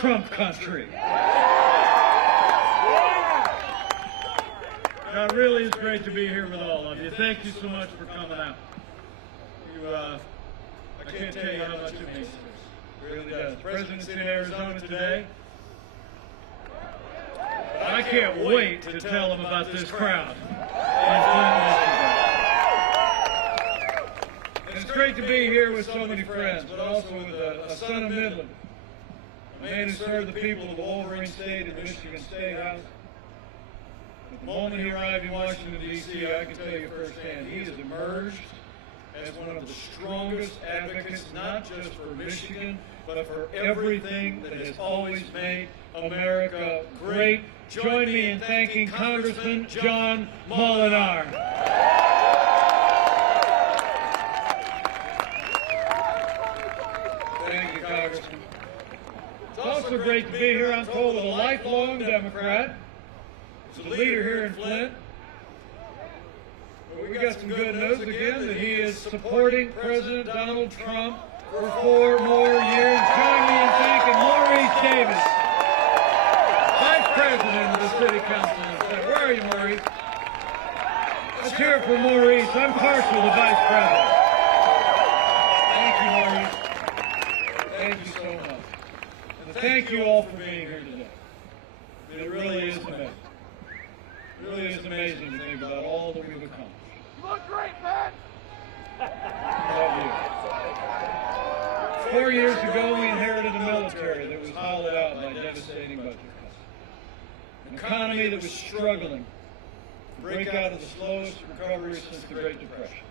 Trump country. Now, it really is great to be here with all of you. Thank you so much for coming out. I can't tell you how much it means. It really does. The President's in Arizona today. I can't wait to tell him about this crowd. And it's great to be here with so many friends, but also with a son of Midland, a man who served the people of the Wolverine State and the Michigan State House. The moment he arrived in Washington, D.C., I can tell you firsthand, he has emerged as one of the strongest advocates, not just for Michigan, but for everything that has always made America great. Join me in thanking Congressman John Molinar. Thank you, Congressman. It's also great to be here, I'm told, with a lifelong Democrat. He's a leader here in Flint. But we got some good news again that he is supporting President Donald Trump for 4 more years. Join me in thanking Maurice Davis, Vice President of the City Council. Where are you, Maurice? Let's hear it for Maurice. I'm partial to Vice President. Thank you, Maurice. Thank you so much. And thank you all for being here today. It really is amazing. It really is amazing to think about all that we've accomplished. You look great, man! Love you. 4 years ago, we inherited a military that was hollowed out by devastating budget cuts. An economy that was struggling to break out of the slowest recovery since the Great Depression.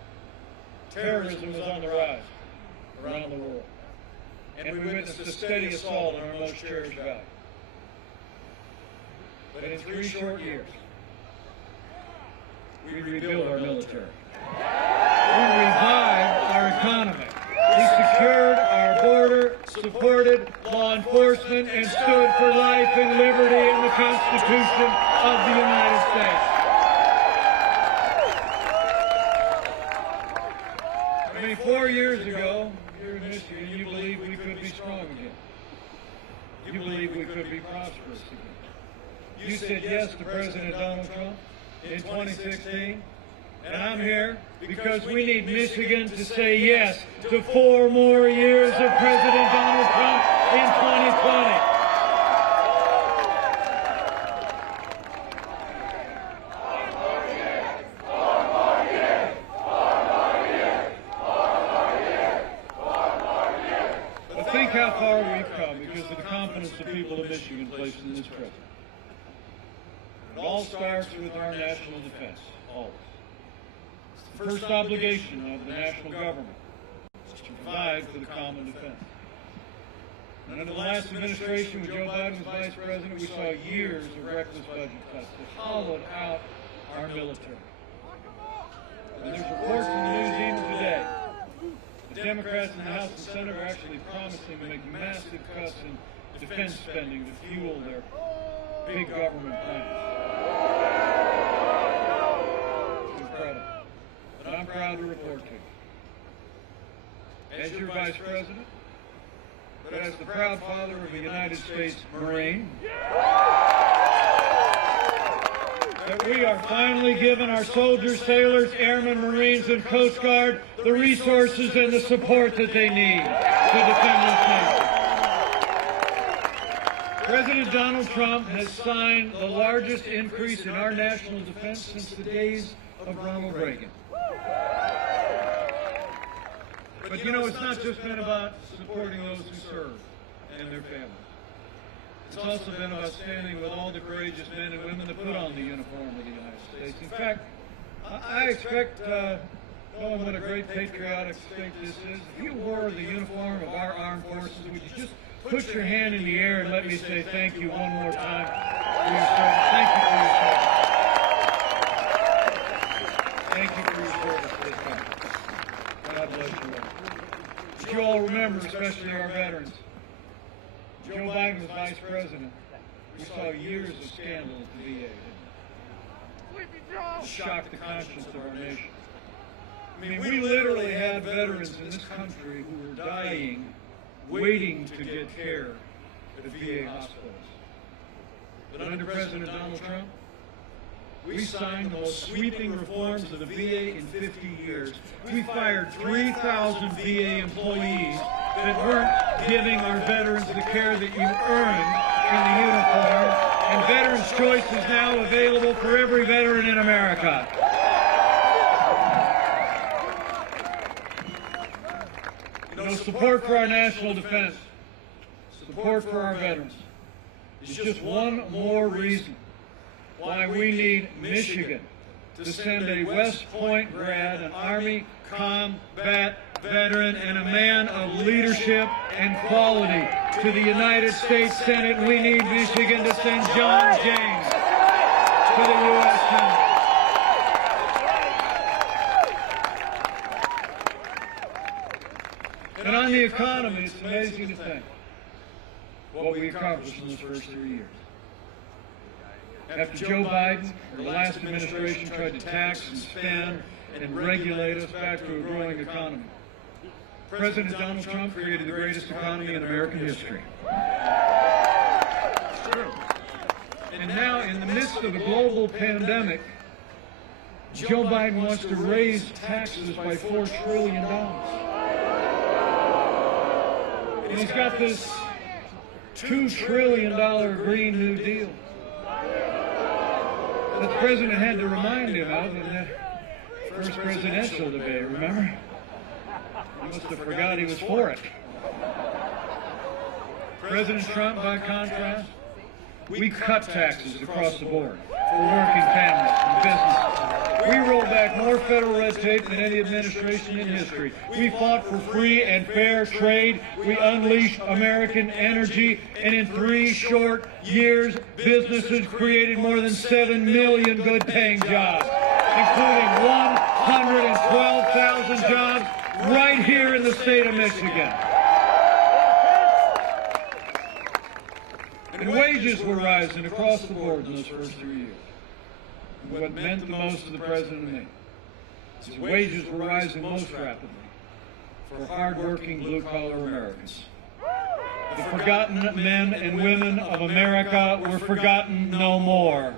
Terrorism was on the rise around the world. And we witnessed a steady assault on our most cherished value. But in 3 short years, we rebuilt our military. We revived our economy. We secured our border, supported law enforcement, and stood for life and liberty in the Constitution of the United States. I mean, 4 years ago, here in Michigan, you believed we could be strong again. You believed we could be prosperous again. You said yes to President Donald Trump in 2016, and I'm here because we need Michigan to say yes to 4 more years of President Donald Trump in 2020. But think how far we've come because of the confidence the people of Michigan place in this president. It all starts with our national defense, always. It's the first obligation of the national government is to provide for the common defense. And under the last administration, when Joe Biden was vice president, we saw years of reckless budget cuts that hollowed out our military. And there's reports in the news even today that Democrats in the House and Senate are actually promising to make massive cuts in defense spending to fuel their big government plans. It's incredible. But I'm proud to report to you, as your vice president, but as the proud father of a United States Marine, that we are finally giving our soldiers, sailors, airmen, Marines, and Coast Guard the resources and the support that they need to defend this nation. President Donald Trump has signed the largest increase in our national defense since the days of Ronald Reagan. But you know, it's not just been about supporting those who serve and their families. It's also been about standing with all the courageous men and women that put on the uniform of the United States. In fact, I expect, knowing what a great patriotic state this is, if you wore the uniform of our armed forces, would you just put your hand in the air and let me say thank you one more time for your service. Thank you for your service. Thank you for your service to this country. God bless you all. But you all remember, especially our veterans, Joe Biden was vice president. We saw years of scandal at the VA. It shocked the conscience of our nation. I mean, we literally had veterans in this country who were dying, waiting to get care at VA hospitals. But under President Donald Trump, we signed the most sweeping reforms of the VA in 50 years. We fired 3,000 VA employees that weren't giving our veterans the care that you earned in the uniform, and Veterans Choice is now available for every veteran in America. You know, support for our national defense, support for our veterans is just one more reason why we need Michigan to send a West Point grad, an Army combat veteran, and a man of leadership and quality to the United States Senate. We need Michigan to send John James to the U.S. Senate. And on the economy, it's amazing to think what we accomplished in those first 3 years. After Joe Biden, or the last administration, tried to tax and spend and regulate us back to a growing economy, President Donald Trump created the greatest economy in American history. It's true. And now, in the midst of a global pandemic, Joe Biden wants to raise taxes by $4 trillion. And he's got this $2 trillion Green New Deal that the president had to remind him of in that first presidential debate, remember? He must have forgot he was for it. President Trump, by contrast, we cut taxes across the board for working families and businesses. We rolled back more federal red tape than any administration in history. We fought for free and fair trade. We unleashed American energy, and in 3 short years, businesses created more than 7 million good-paying jobs, including 112,000 jobs right here in the state of Michigan. And wages were rising across the board in those first 3 years. And what meant the most to the president and me is wages were rising most rapidly for hardworking blue-collar Americans. The forgotten men and women of America were forgotten no more.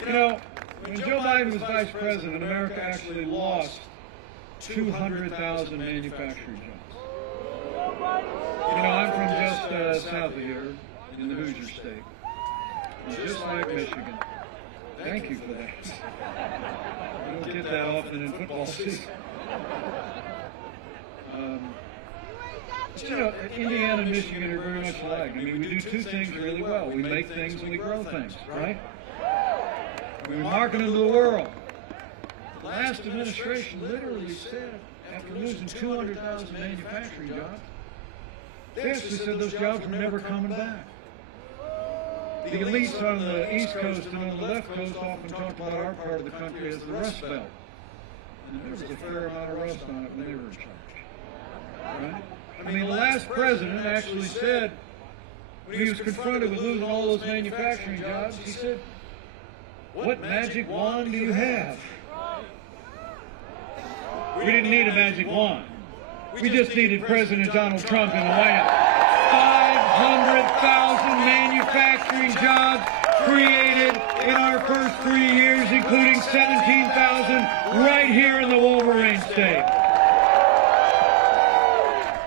You know, when Joe Biden was vice president, America actually lost 200,000 manufacturing jobs. You know, I'm from just south of here, in the Hoosier State. And just like Michigan. Thank you for that. You don't get that often in football season. But you know, Indiana and Michigan are very much alike. I mean, we do 2 things really well. We make things and we grow things, right? We market them to the world. The last administration literally said, after losing 200,000 manufacturing jobs, they actually said those jobs were never coming back. The elites on the East Coast and on the left coast often talked about our part of the country as the Rust Belt. And there was a fair amount of rust on it when they were in charge. Right? I mean, the last president actually said, when he was confronted with losing all those manufacturing jobs, he said, "What magic wand do you have?" We didn't need a magic wand. We just needed President Donald Trump in the White House. 500,000 manufacturing jobs created in our first 3 years, including 17,000 right here in the Wolverine State.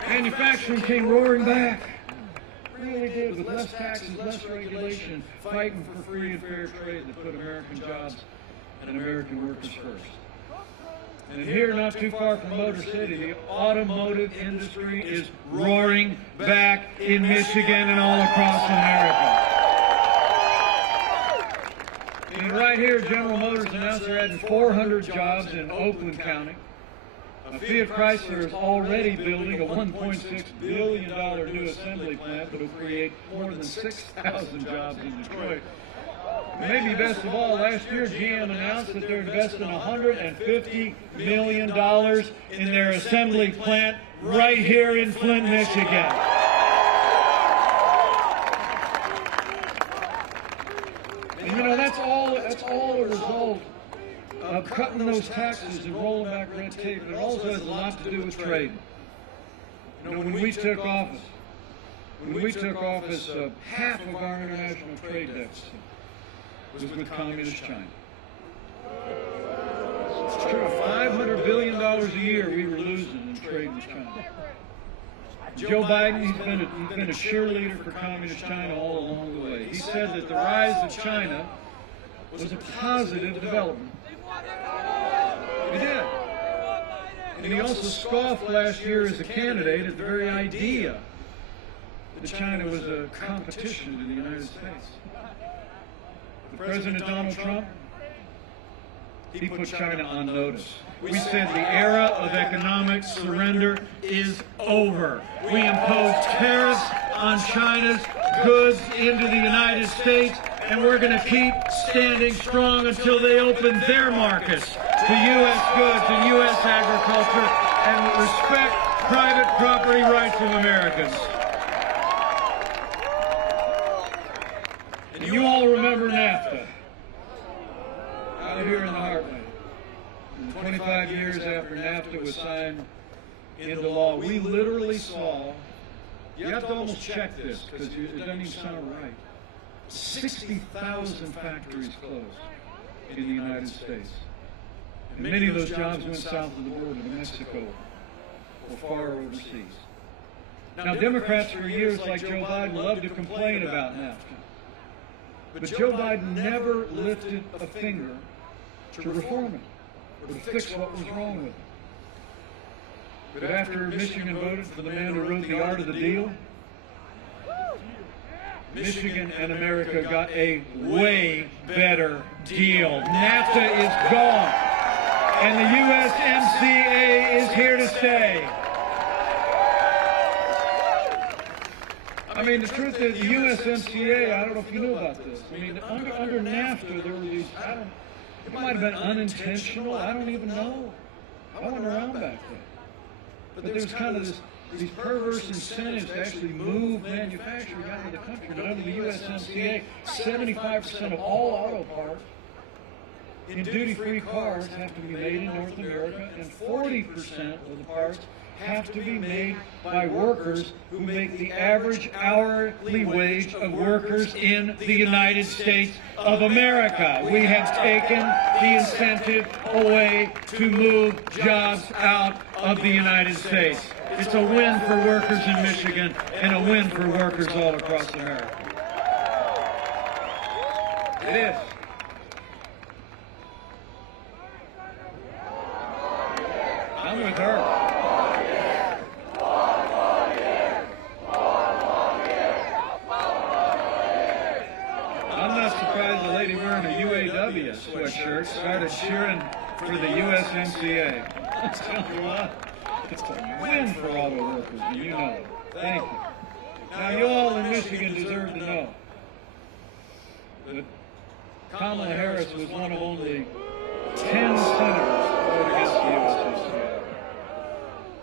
Manufacturing came roaring back. It really did, with less taxes, less regulation, fighting for free and fair trade that put American jobs and American workers first. And here, not too far from Motor City, the automotive industry is roaring back in Michigan and all across America. And right here, General Motors announced they're adding 400 jobs in Oakland County. Fiat Chrysler is already building a $1.6 billion new assembly plant that will create more than 6,000 jobs in Detroit. Maybe best of all, last year GM announced that they're investing $150 million in their assembly plant right here in Flint, Michigan. And you know, that's all a result of cutting those taxes and rolling back red tape. It also has a lot to do with trade. when we took office, half of our international trade deficit was with Communist China. It's true. $500 billion a year we were losing in trade with China. Joe Biden, he's been a cheerleader for Communist China all along the way. He said that the rise of China was a positive development. He did. And he also scoffed last year as a candidate at the very idea that China was a competition to the United States. But President Donald Trump, he put China on notice. We said the era of economic surrender is over. We imposed tariffs on China's goods into the United States, and we're going to keep standing strong until they open their markets to U.S. goods and U.S. agriculture and respect private property rights of Americans. And you all remember NAFTA out here in the heartland. 25 years after NAFTA was signed into law, we literally saw, you have to almost check this because it doesn't even sound right, 60,000 factories closed in the United States. And many of those jobs went south of the border to Mexico or far overseas. Now, Democrats for years, like Joe Biden, love to complain about NAFTA. But Joe Biden never lifted a finger to reform it or to fix what was wrong with it. But after Michigan voted for the man who wrote The Art of the Deal, Michigan and America got a way better deal. NAFTA is gone, and the USMCA is here to stay. I mean, the truth is, the USMCA, I don't know if you know about this. I mean, under NAFTA, there were these, it might have been unintentional, I don't even know. I wasn't around back then. But there was kind of these perverse incentives to actually move manufacturing out of the country. But under the USMCA, 75% of all auto parts in duty-free cars have to be made in North America, and 40% of the parts have to be made by workers who make the average hourly wage of workers in the United States of America. We have taken the incentive away to move jobs out of the United States. It's a win for workers in Michigan and a win for workers all across America. It is. I'm with her. The lady wearing a UAW sweatshirt started cheering for the USMCA. I'll tell you what, it's a win for auto workers, and you know it. Thank you. Now, you all in Michigan deserve to know that Kamala Harris was one of only 10 senators to vote against the USMCA.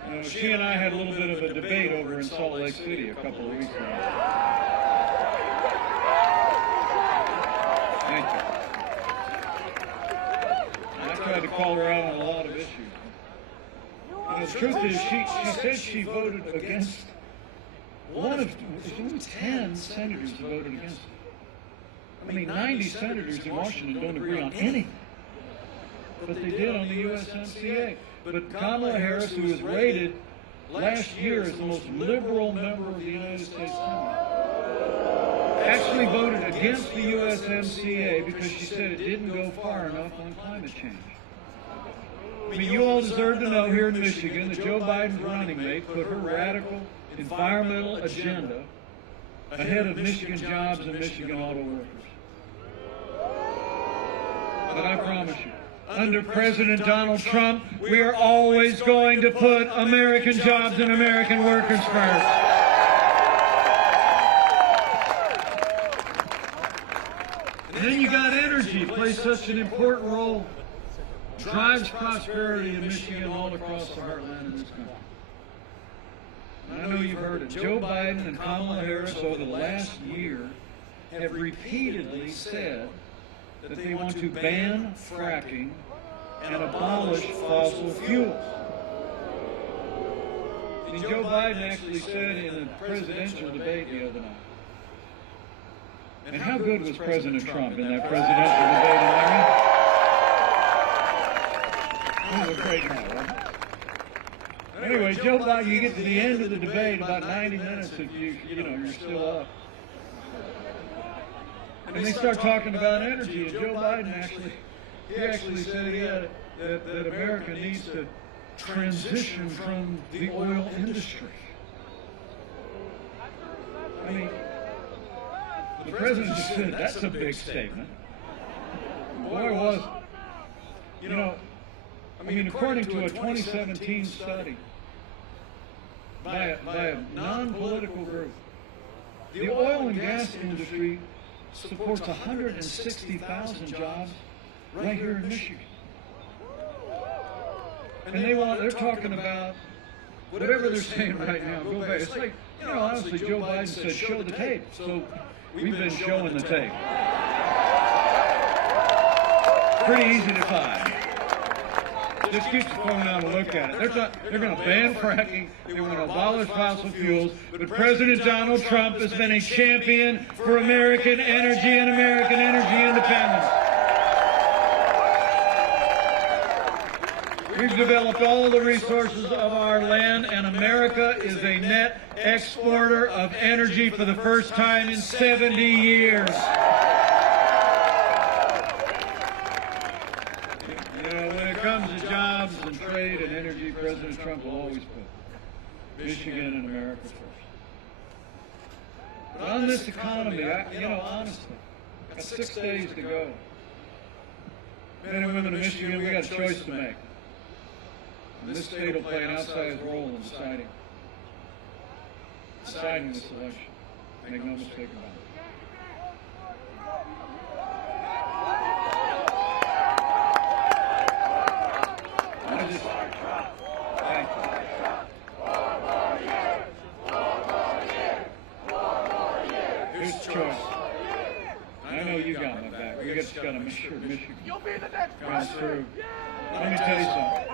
You know, she and I had a little bit of a debate over in Salt Lake City a couple of weeks ago. Thank you. I tried to call her out on a lot of issues. And the truth is, she said she voted against one of 10 senators who voted against it. I mean, 90 senators in Washington don't agree on anything. But they did on the USMCA. But Kamala Harris, who was rated last year as the most liberal member of the United States Senate, actually voted against the USMCA because she said it didn't go far enough on climate change. I mean, you all deserve to know here in Michigan that Joe Biden's running mate put her radical environmental agenda ahead of Michigan jobs and Michigan auto workers. But I promise you, under President Donald Trump, we are always going to put American jobs and American workers first. And then you got energy, plays such an important role, drives prosperity in Michigan all across the heartland of this country. And I know you've heard it. Joe Biden and Kamala Harris over the last year have repeatedly said that they want to ban fracking and abolish fossil fuels. mean, Joe Biden actually said in a presidential debate the other night, and how good was President Trump in that presidential debate, Larry? It was a great night, wasn't it? Anyway, Joe Biden, you get to the end of the debate, about 90 minutes if you're still up. And they start talking about energy, and Joe Biden actually said that America needs to transition from the oil industry. I mean, the president just said, that's a big statement. Boy, was it. According to a 2017 study by a non-political group, the oil and gas industry supports 160,000 jobs right here in Michigan. And they're talking about whatever they're saying right now. Go back. It's like, honestly, Joe Biden said, show the tape. So we've been showing the tape. Pretty easy to find. Just keep going out and look at it. They're going to ban fracking. They want to abolish fossil fuels. But President Donald Trump has been a champion for American energy and American energy independence. We've developed all the resources of our land, and America is a net exporter of energy for the first time in 70 years. When it comes to jobs and trade and energy, President Trump will always put Michigan and America first. But on this economy, honestly, got 6 days to go. Men and women of Michigan, we got a choice to make. And this state will play an outsized role in deciding this election. Make no mistake about it. Thank you. Here's the choice. I know you got my back. We just got to make sure Michigan comes through. Let me tell you something.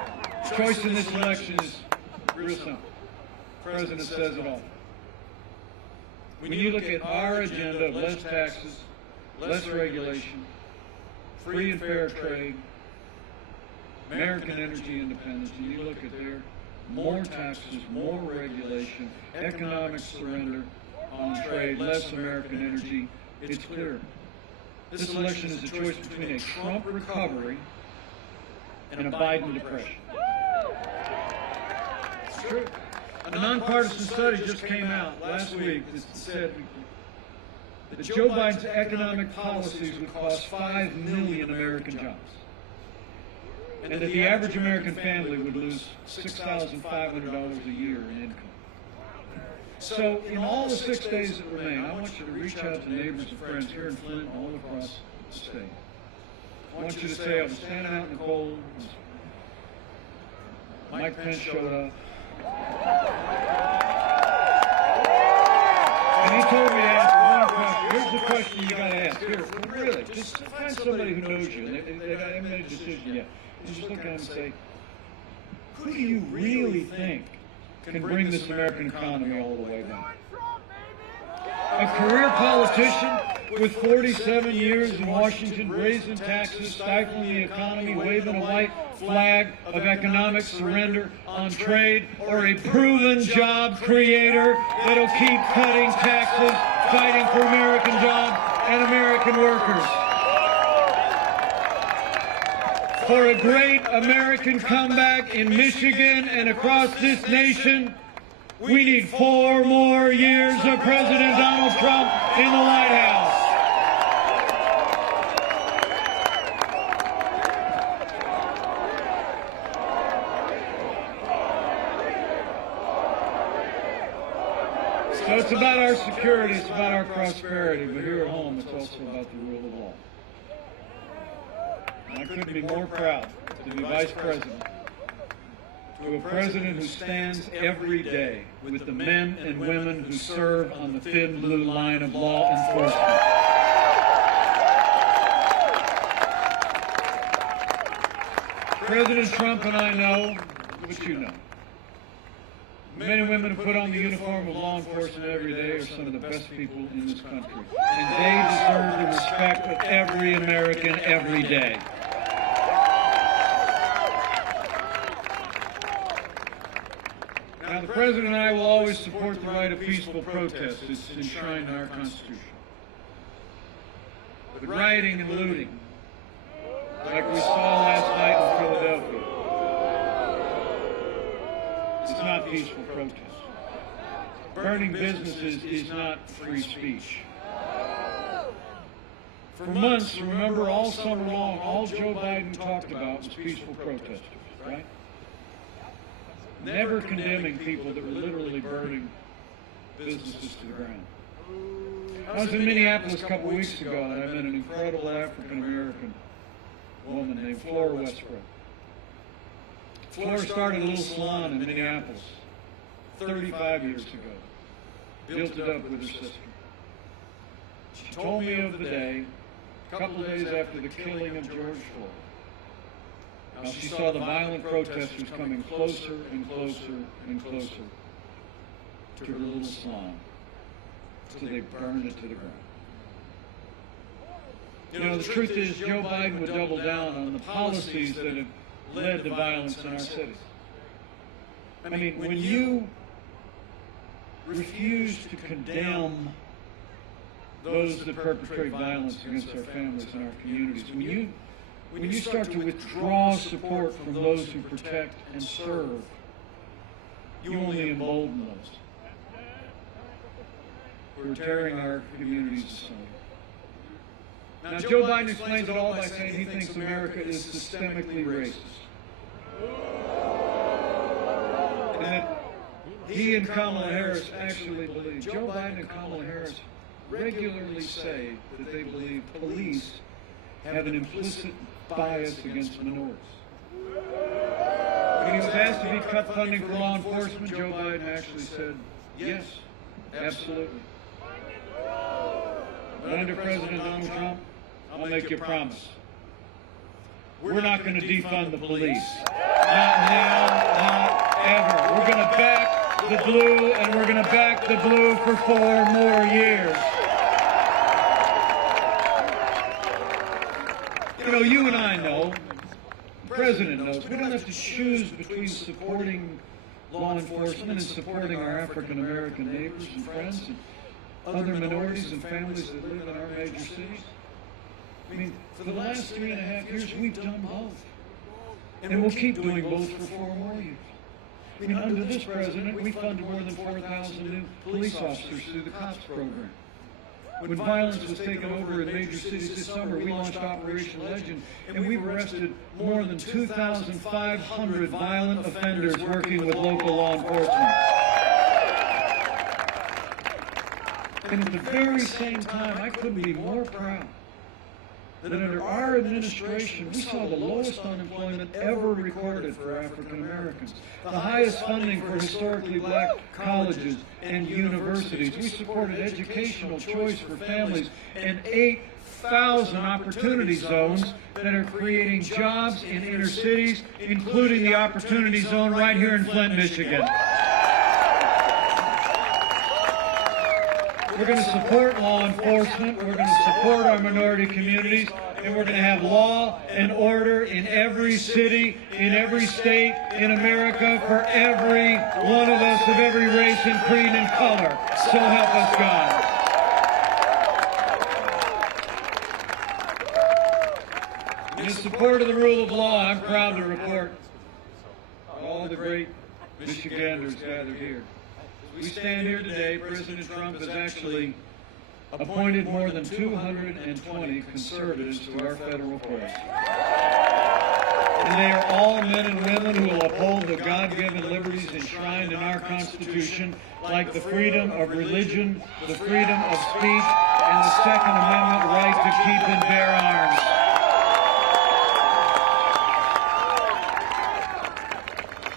The choice in this election is real simple. The President says it all. When you look at our agenda of less taxes, less regulation, free and fair trade, American energy independence, and you look at their more taxes, more regulation, economic surrender on trade, less American energy, it's clear. This election is a choice between a Trump recovery and a Biden depression. It's true. A nonpartisan study just came out last week that said that Joe Biden's economic policies would cost 5 million American jobs, and that the average American family would lose $6,500 a year in income. So in all the 6 days that remain, I want you to reach out to neighbors and friends here in Flint and all across the state. I want you to say, I was standing out in the cold. Mike Pence showed up. And he told me to ask one question. Here's the question you got to ask. Here, really, just find somebody who knows you. They haven't made a decision yet. And just look at them and say, who do you really think can bring this American economy all the way down? A career politician with 47 years in Washington, raising taxes, stifling the economy, waving a white flag of economic surrender on trade, or a proven job creator that'll keep cutting taxes, fighting for American jobs and American workers? For a great American comeback in Michigan and across this nation, we need 4 more years of President Donald Trump in the White House. So it's about our security, it's about our prosperity, but here at home it's also about the rule of law. And I couldn't be more proud to be Vice President to a president who stands every day with the men and women who serve on the thin blue line of law enforcement. President Trump and I know what you know. The men and women who put on the uniform of law enforcement every day are some of the best people in this country. And they deserve the respect of every American every day. Now, the President and I will always support the right of peaceful protest. It's enshrined in our Constitution. But rioting and looting, like we saw last night in Philadelphia, it's not peaceful protest. Burning businesses is not free speech. For months, remember, all summer long, all Joe Biden talked about was peaceful protesters, right? Never condemning people that were literally burning businesses to the ground. I was in Minneapolis a couple weeks ago, and I met an incredible African-American woman named Flora Westbrook. Flora started a little salon in Minneapolis 35 years ago, built it up with her sister. She told me of the day, a couple days after the killing of George Floyd, how she saw the violent protesters coming closer and closer and closer to her little salon, until they burned it to the ground. You know, the truth is, Joe Biden would double down on the policies that have led to violence in our cities. I mean, when you refuse to condemn those that perpetrate violence against our families and our communities, when you start to withdraw support from those who protect and serve, you only embolden those who are tearing our communities asunder. Now, Joe Biden explains it all by saying he thinks America is systemically racist. And that he and Kamala Harris actually believe, Joe Biden and Kamala Harris regularly say that they believe police have an implicit bias against minorities. When he was asked if he'd cut funding for law enforcement, Joe Biden actually said, yes, absolutely. But under President Donald Trump, I'll make you a promise. We're not going to defund the police. Not now, not ever. We're going to back the blue, and we're going to back the blue for 4 more years. You know, you and I know, the President knows, we don't have to choose between supporting law enforcement and supporting our African-American neighbors and friends and other minorities and families that live in our major cities. I mean, for the last 3.5 years, we've done both. And we'll keep doing both for 4 more years. I mean, under this president, we funded more than 4,000 new police officers through the COPS program. When violence was taken over in major cities this summer, we launched Operation Legend, and we've arrested more than 2,500 violent offenders working with local law enforcement. And at the very same time, I couldn't be more proud that under our administration, we saw the lowest unemployment ever recorded for African Americans, the highest funding for historically black colleges and universities. We supported educational choice for families and 8,000 opportunity zones that are creating jobs in inner cities, including the Opportunity Zone right here in Flint, Michigan. We're going to support law enforcement, we're going to support our minority communities, and we're going to have law and order in every city, in every state, in America, for every one of us of every race and creed and color. So help us God. In support of the rule of law, I'm proud to report all the great Michiganders gathered here. We stand here today. President Trump has actually appointed more than 220 conservatives to our federal courts. And they are all men and women who will uphold the God-given liberties enshrined in our Constitution, like the freedom of religion, the freedom of speech, and the Second Amendment right to keep and bear arms.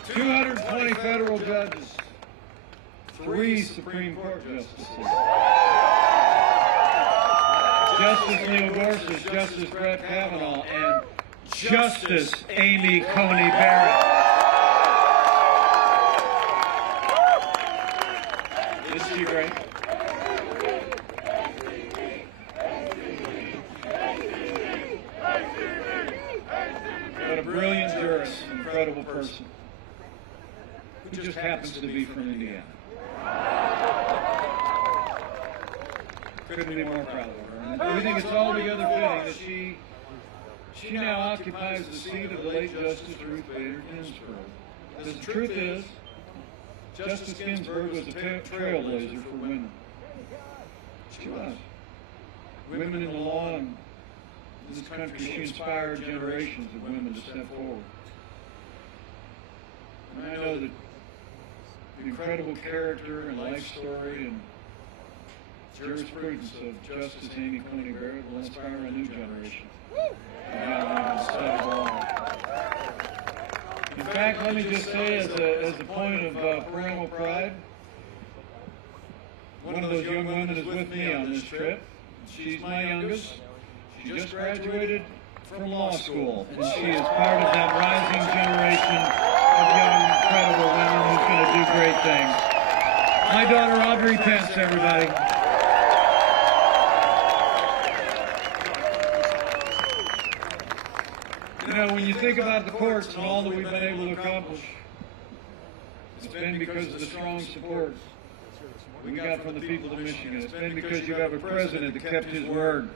$220 federal judges, 3 Supreme Court justices, Justice Neil Gorsuch, Justice Brett Kavanaugh, and Justice Amy Coney Barrett. Isn't she great? But a brilliant jurist, incredible person, who just happens to be from Indiana. Couldn't be more proud of her. And we think it's altogether fitting that she now occupies the seat of the late Justice Ruth Bader Ginsburg. Because the truth is, Justice Ginsburg was a trailblazer for women. She was. Women in the law in this country, she inspired generations of women to step forward. And I know that the incredible character and life story and jurisprudence of Justice Amy Coney Barrett will inspire a new generation. In fact, let me just say, as a point of parental pride, one of those young women is with me on this trip. She's my youngest. She just graduated from law school, and she is part of that rising generation of young, incredible women who's going to do great things. My daughter, Audrey Pence, everybody. You know, when you think about the courts and all that we've been able to accomplish, it's been because of the strong support we got from the people of Michigan. It's been because you have a president that kept his word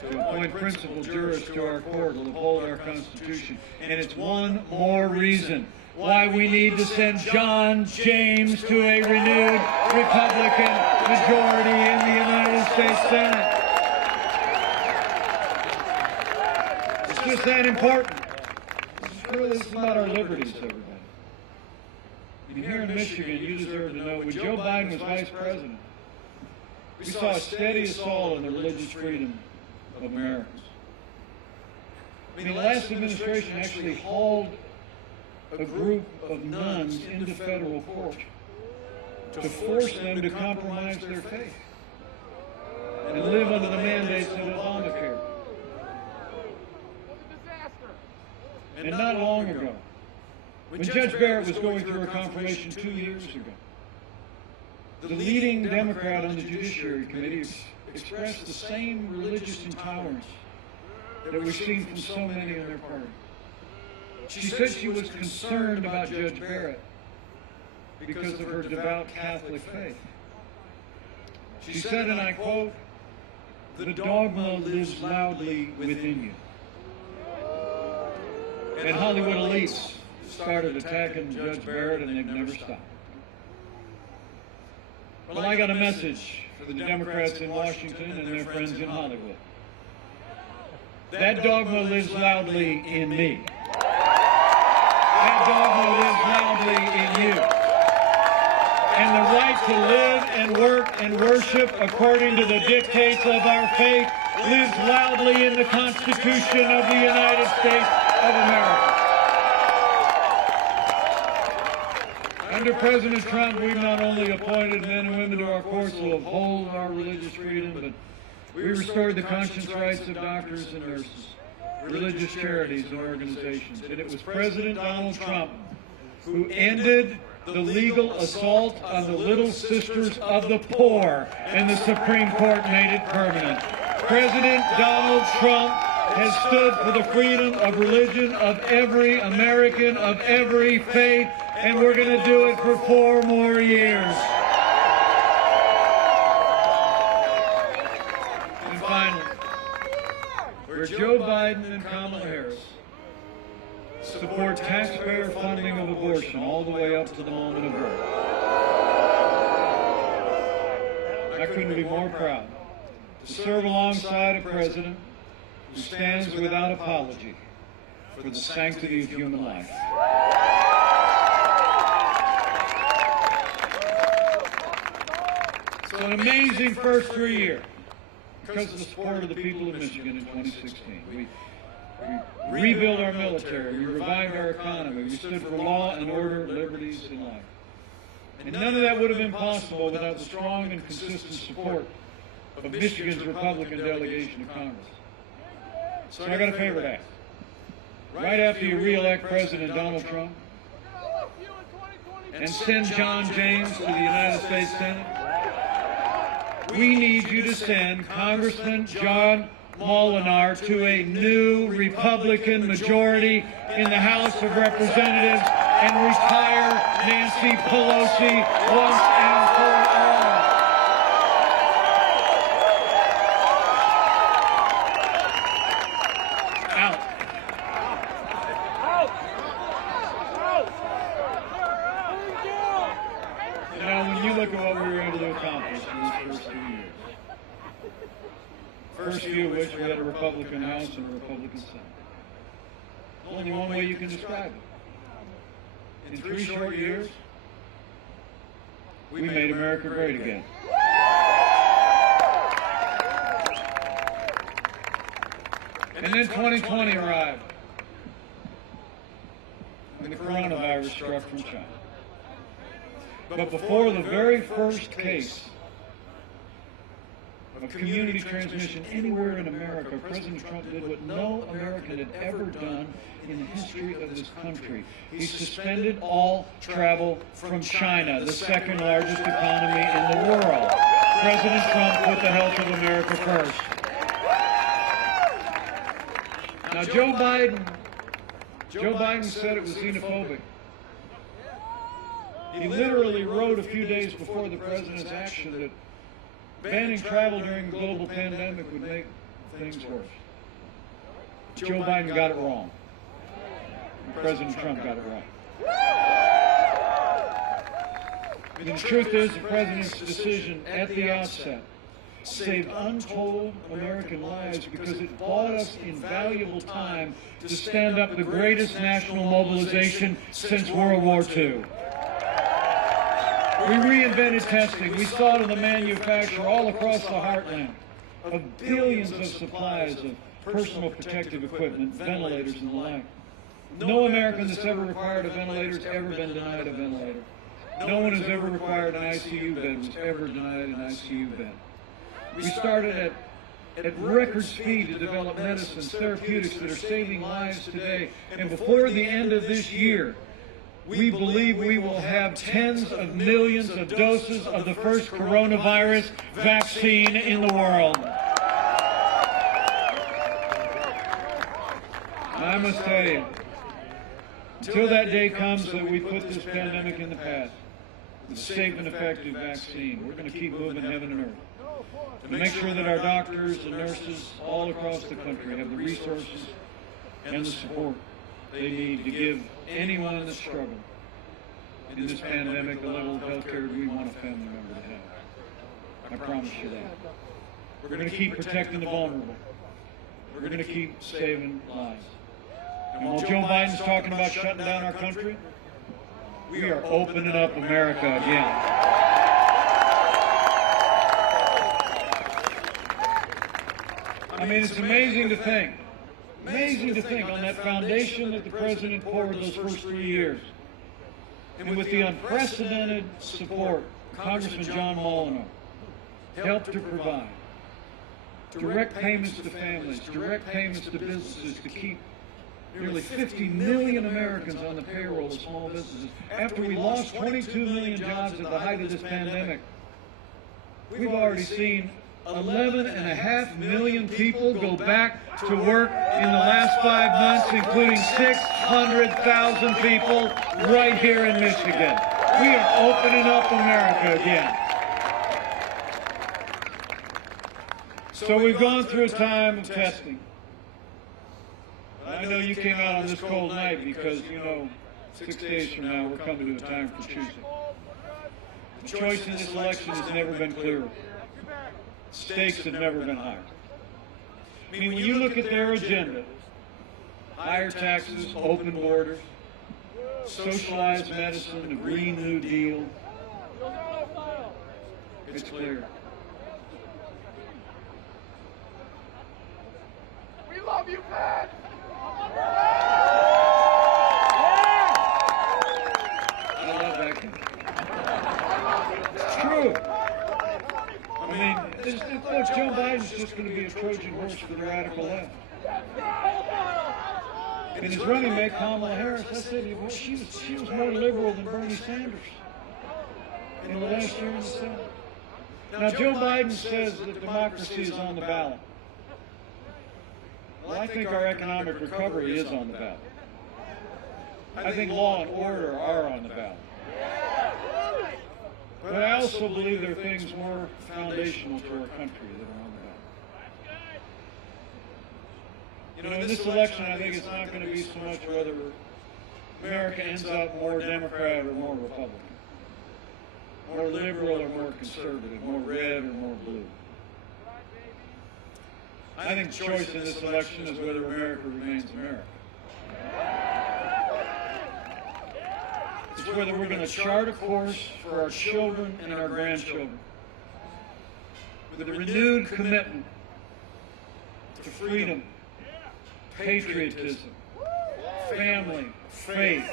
to appoint principal jurists to our court to uphold our Constitution. And it's one more reason why we need to send John James to a renewed Republican majority in the United States Senate. It's just that important. This is about our liberties, everybody. And here in Michigan, you deserve to know, when Joe Biden was vice president, we saw a steady assault on the religious freedom of Americans. I mean, the last administration actually hauled a group of nuns into federal court to force them to compromise their faith and live under the mandates of Obamacare. And not long ago, when Judge Barrett was going through her confirmation 2 years ago, the leading Democrat on the Judiciary Committee expressed the same religious intolerance that we've seen from so many in their party. She said she was concerned about Judge Barrett because of her devout Catholic faith. She said, and I quote, "The dogma lives loudly within you." And Hollywood elites started attacking Judge Barrett, and they've never stopped. Well, I got a message for the Democrats in Washington and their friends in Hollywood. That dogma lives loudly in me. That dogma lives loudly in you. And the right to live and work and worship according to the dictates of our faith lives loudly in the Constitution of the United States of America. Under President Trump, we've not only appointed men and women to our courts to uphold our religious freedom, but we restored the conscience rights of doctors and nurses, religious charities and organizations. And it was President Donald Trump who ended the legal assault on the Little Sisters of the Poor, and the Supreme Court made it permanent. President Donald Trump has stood for the freedom of religion of every American, of every faith, and we're going to do it for 4 more years. And finally, where Joe Biden and Kamala Harris support taxpayer funding of abortion all the way up to the moment of birth, I couldn't be more proud to serve alongside a president who stands without apology for the sanctity of human life. So an amazing first 3 years because of the support of the people of Michigan in 2016. We rebuilt our military, we revived our economy, we stood for law and order, liberties, and life. And none of that would have been possible without the strong and consistent support of Michigan's Republican delegation to Congress. So I got a favor to ask. Right after you re-elect President Donald Trump, and send John James to the United States Senate, we need you to send Congressman John Molinar to a new Republican majority in the House of Representatives and retire Nancy Pelosi once and for all. Out. Now, when you look at what we were able to accomplish in these first 2 years, first few of which we had a Republican House and a Republican Senate. Only one way you can describe it. In 3 short years, we made America great again. And then 2020 arrived, and the coronavirus struck from China. But before the very first case of community transmission anywhere in America, President Trump did what no American had ever done in the history of this country. He suspended all travel from China, the second largest economy in the world. President Trump put the health of America first. Now, Joe Biden said it was xenophobic. He literally wrote a few days before the president's action that banning travel during a global pandemic would make things worse. Joe Biden got it wrong. And President Trump got it right. And the truth is, the president's decision at the outset saved untold American lives because it bought us invaluable time to stand up the greatest national mobilization since World War II. We reinvented testing. We started the manufacture all across the heartland of billions of supplies of personal protective equipment, ventilators, and the like. No American that's ever required a ventilator has ever been denied a ventilator. No one who's ever required an ICU bed was ever denied an ICU bed. We started at record speed to develop medicines, therapeutics that are saving lives today. And before the end of this year, we believe we will have tens of millions of doses of the first coronavirus vaccine in the world. I must tell you, until that day comes that we put this pandemic in the past, with a safe and effective vaccine, we're going to keep moving heaven and earth to make sure that our doctors and nurses all across the country have the resources and the support they need to give anyone that's struggling in this pandemic the level of health care we want a family member to have. I promise you that. We're going to keep protecting the vulnerable. We're going to keep saving lives. And while Joe Biden's talking about shutting down our country, we are opening up America again. I mean, it's amazing to think on that foundation that the president poured those first 3 years. And with the unprecedented support Congressman John Molinar helped to provide, direct payments to families, direct payments to businesses to keep nearly 50 million Americans on the payroll of small businesses. After we lost 22 million jobs at the height of this pandemic, we've already seen 11.5 million people go back to work in the last 5 months, including 600,000 people right here in Michigan. We are opening up America again. So we've gone through a time of testing. I know you came out on this cold night because, 6 days from now we're coming to a time for choosing. The choice in this election has never been clearer. Stakes have never been higher. I mean, when you look at their agenda, higher taxes, open borders, socialized medicine, a Green New Deal, it's clear. We love you, Pat! I love that kid. It's true. I mean, look, Joe Biden's just going to be a Trojan horse for the radical left. And his running mate, Kamala Harris, I said, well, she was more liberal than Bernie Sanders in the last year in the Senate. Now, Joe Biden says that democracy is on the ballot. Well, I think our economic recovery is on the ballot. I think law and order are on the ballot. But I also believe there are things more foundational to our country that are on the ballot. You know, in this election, I think it's not going to be so much whether America ends up more Democrat or more Republican, more liberal or more conservative, more red or more blue. I think the choice in this election is whether America remains America. It's whether we're going to chart a course for our children and our grandchildren with a renewed commitment to freedom, patriotism, family, faith,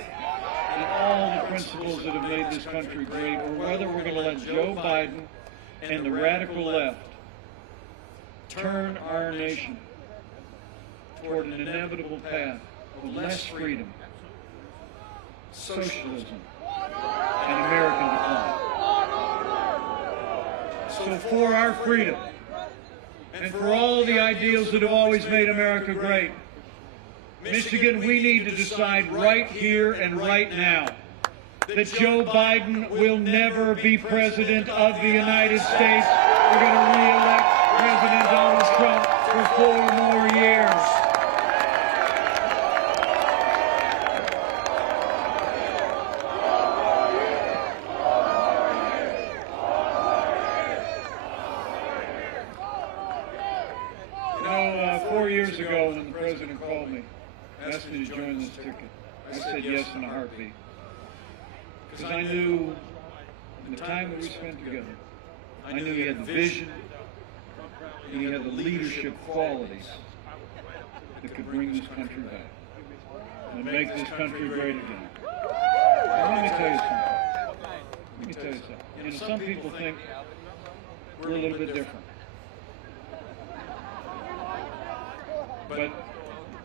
and all the principles that have made this country great, or whether we're going to let Joe Biden and the radical left turn our nation toward an inevitable path of less freedom, socialism, and American decline. So for our freedom, and for all the ideals that have always made America great, Michigan, we need to decide right here and right now that Joe Biden will never be President of the United States. We're going to re-elect President Donald Trump for 4 more years. You know, 4 years ago when the President called me, asked me to join this ticket, I said yes in a heartbeat. Because I knew in the time that we spent together, I knew he had the vision, and he had the leadership qualities that could bring this country back and make this country great again. And let me tell you something. You know, some people think we're a little bit different. But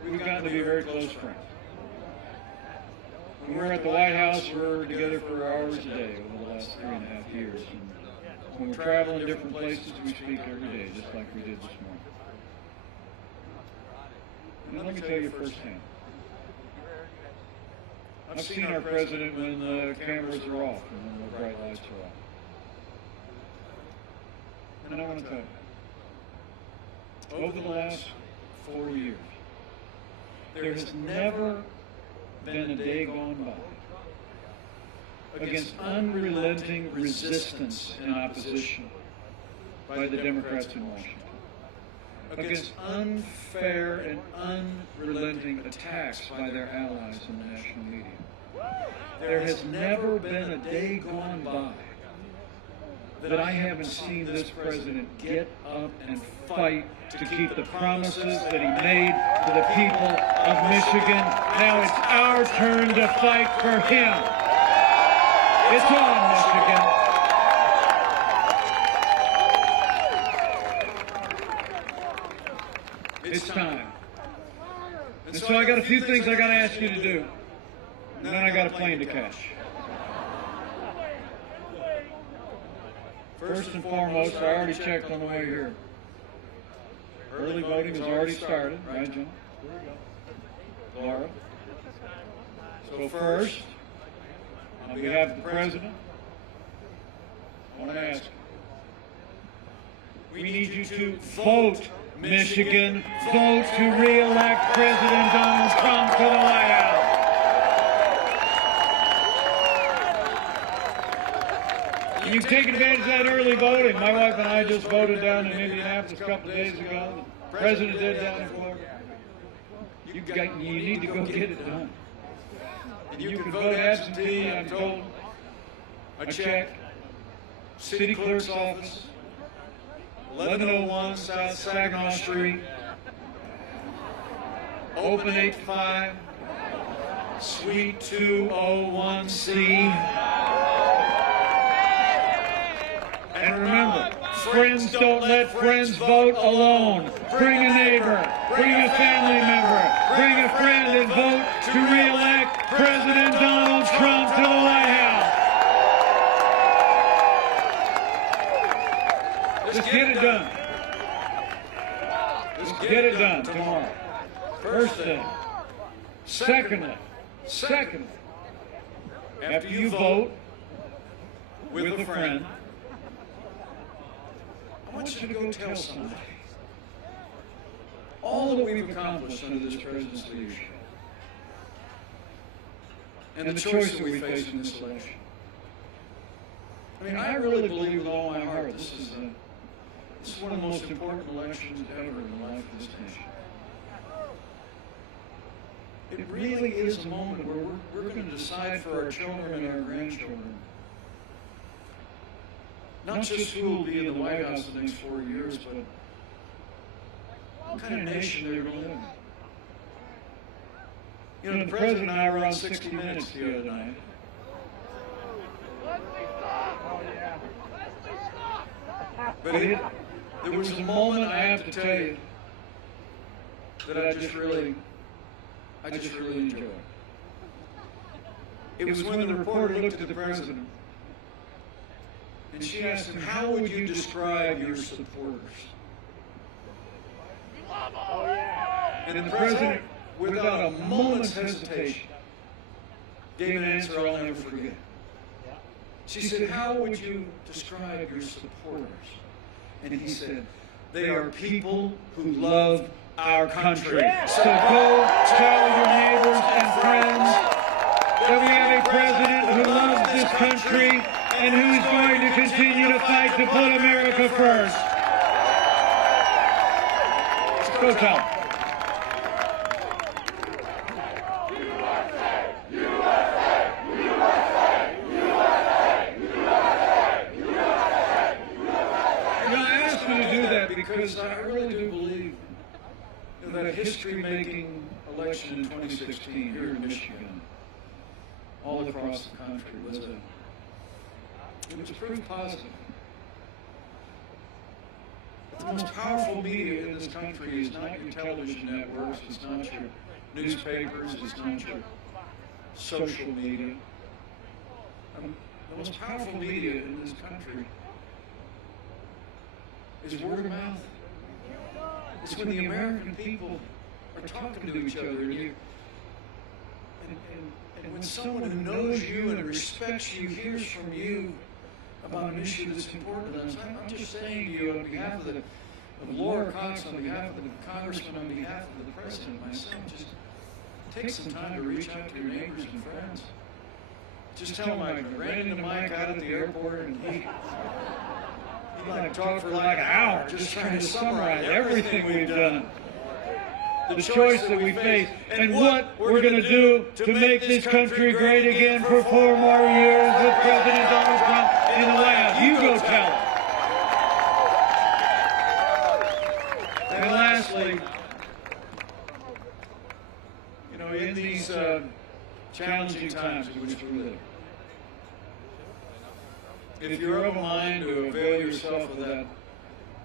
we've gotten to be very close friends. When we're at the White House, we're together for hours a day over the last 3.5 years. And when we're traveling different places, we speak every day, just like we did this morning. And let me tell you firsthand, I've seen our president when the cameras are off and when the bright lights are off. And I want to tell you, over the last 4 years, there has never been a day gone by against unrelenting resistance and opposition by the Democrats in Washington, against unfair and unrelenting attacks by their allies in the national media. There has never been a day gone by that I haven't seen this president get up and fight to keep the promises that he made to the people of Michigan. Now it's our turn to fight for him. It's on, Michigan. It's time. And so I got a few things I got to ask you to do. And then I got a plane to catch. First and foremost, I already checked on the way here. Early voting has already started, right, John? Laura? So first, on behalf of the President, I want to ask you, we need you to vote, Michigan, vote to re-elect President Donald Trump to the White House. You've taken advantage of that early voting. My wife and I just voted down in Indianapolis a couple of days ago. The President did down in Florida. You need to go get it done. And you can vote absentee, I'm told. I checked. City Clerk's office, 1101 South Saginaw Street. Open 8 to 5. Suite 201C. And remember, friends don't let friends vote alone. Bring a neighbor, bring a family member, bring a friend and vote to re-elect President Donald Trump to the White House. Just get it done. Just get it done tomorrow. First thing. Secondly, after you vote with a friend, I want you to go tell somebody all that we've accomplished under this president's leadership and the choice that we face in this election. I mean, I really believe with all my heart this is one of the most important elections ever in the life of this nation. It really is a moment where we're going to decide for our children and our grandchildren not just who will be in the White House the next 4 years, but what kind of nation they're going to live in. You know, the President and I were on 60 Minutes the other night. But there was a moment, I have to tell you, that I just really enjoyed. It was when the reporter looked at the President and she asked him, "How would you describe your supporters?" And the President, without a moment's hesitation, gave an answer I'll never forget. She said, "How would you describe your supporters?" And he said, "They are people who love our country." So go tell your neighbors and friends that we have a president who loves this country and who's going to continue to fight to put America first. Go tell them. Because I really do believe that history-making election in 2016 here in Michigan, all across the country, was proof positive. The most powerful media in this country is not your television networks, it's not your newspapers, it's not your social media. The most powerful media in this country is word of mouth. It's when the American people are talking to each other, and when someone who knows you and respects you hears from you about an issue that's important to them. I'm just saying to you on behalf of Laura Cox, on behalf of the Congressman, on behalf of the President, myself, just take some time to reach out to your neighbors and friends. Just tell them I ran into Mike out at the airport, and he talked for like an hour just trying to summarize everything we've done, the choice that we face, and what we're going to do to make this country great again for 4 more years with President Donald Trump in the White House. You go tell them. And lastly, you know, in these challenging times in which we live, if you're of a mind to avail yourself of that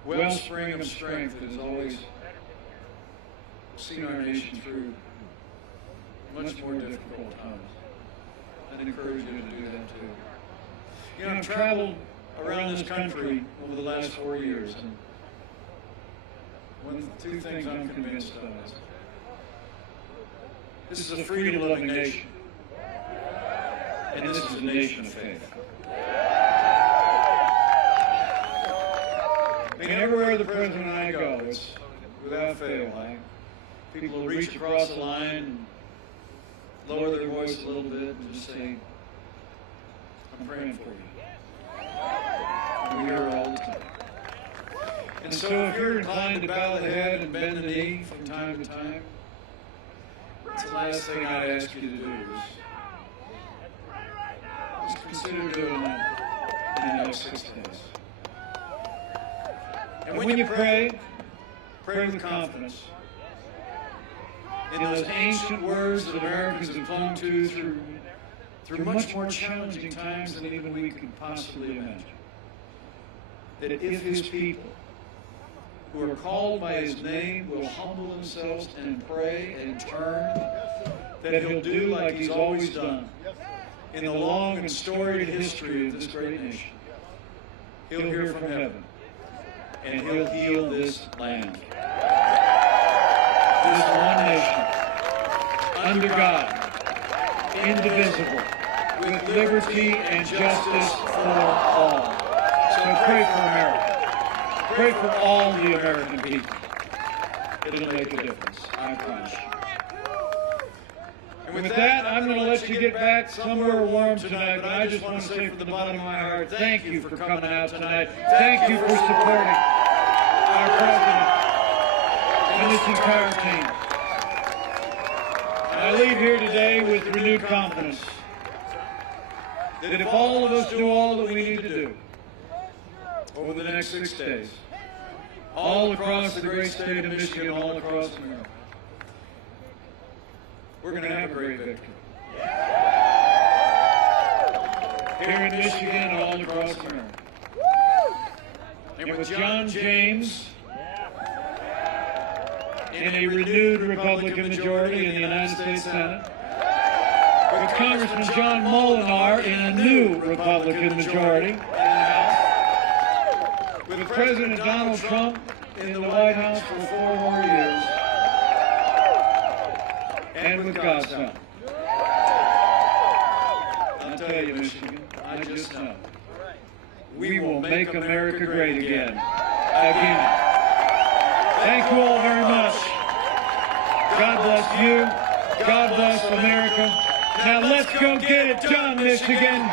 wellspring of strength that has always seen our nation through much more difficult times, I'd encourage you to do that too. You know, I've traveled around this country over the last 4 years, and one of the 2 things I'm convinced of is this is a freedom-loving nation, and this is a nation of faith. I mean, everywhere the President and I go, it's without fail. People will reach across the line and lower their voice a little bit and just say, "I'm praying for you." And we hear it all the time. And so if you're inclined to bow the head and bend the knee from time to time, that's the last thing I'd ask you to do is just consider doing that in the next 6 days. And when you pray with confidence in those ancient words that Americans have clung to through much more challenging times than even we could possibly imagine. that if his people who are called by his name will humble themselves and pray and turn, that he'll do like he's always done in the long and storied history of this great nation. He'll hear from heaven, and he'll heal this land. This one nation, under God, indivisible, with liberty and justice for all. So pray for America. Pray for all the American people. It'll make a difference, I promise you. And with that, I'm going to let you get back somewhere warm tonight, but I just want to say from the bottom of my heart, thank you for coming out tonight. Thank you for supporting our president and this entire team. And I leave here today with renewed confidence that if all of us do all that we need to do over the next 6 days, all across the great state of Michigan, all across America, we're going to have a great victory. Here in Michigan and all across America. And with John James in a renewed Republican majority in the United States Senate, with Congressman John Molinar in a new Republican majority in the House, with President Donald Trump in the White House for 4 more years, and with God's help. I'll tell you, Michigan, I just know we will make America great again. Again. Thank you all very much. God bless you. God bless America. Now let's go get it done, Michigan.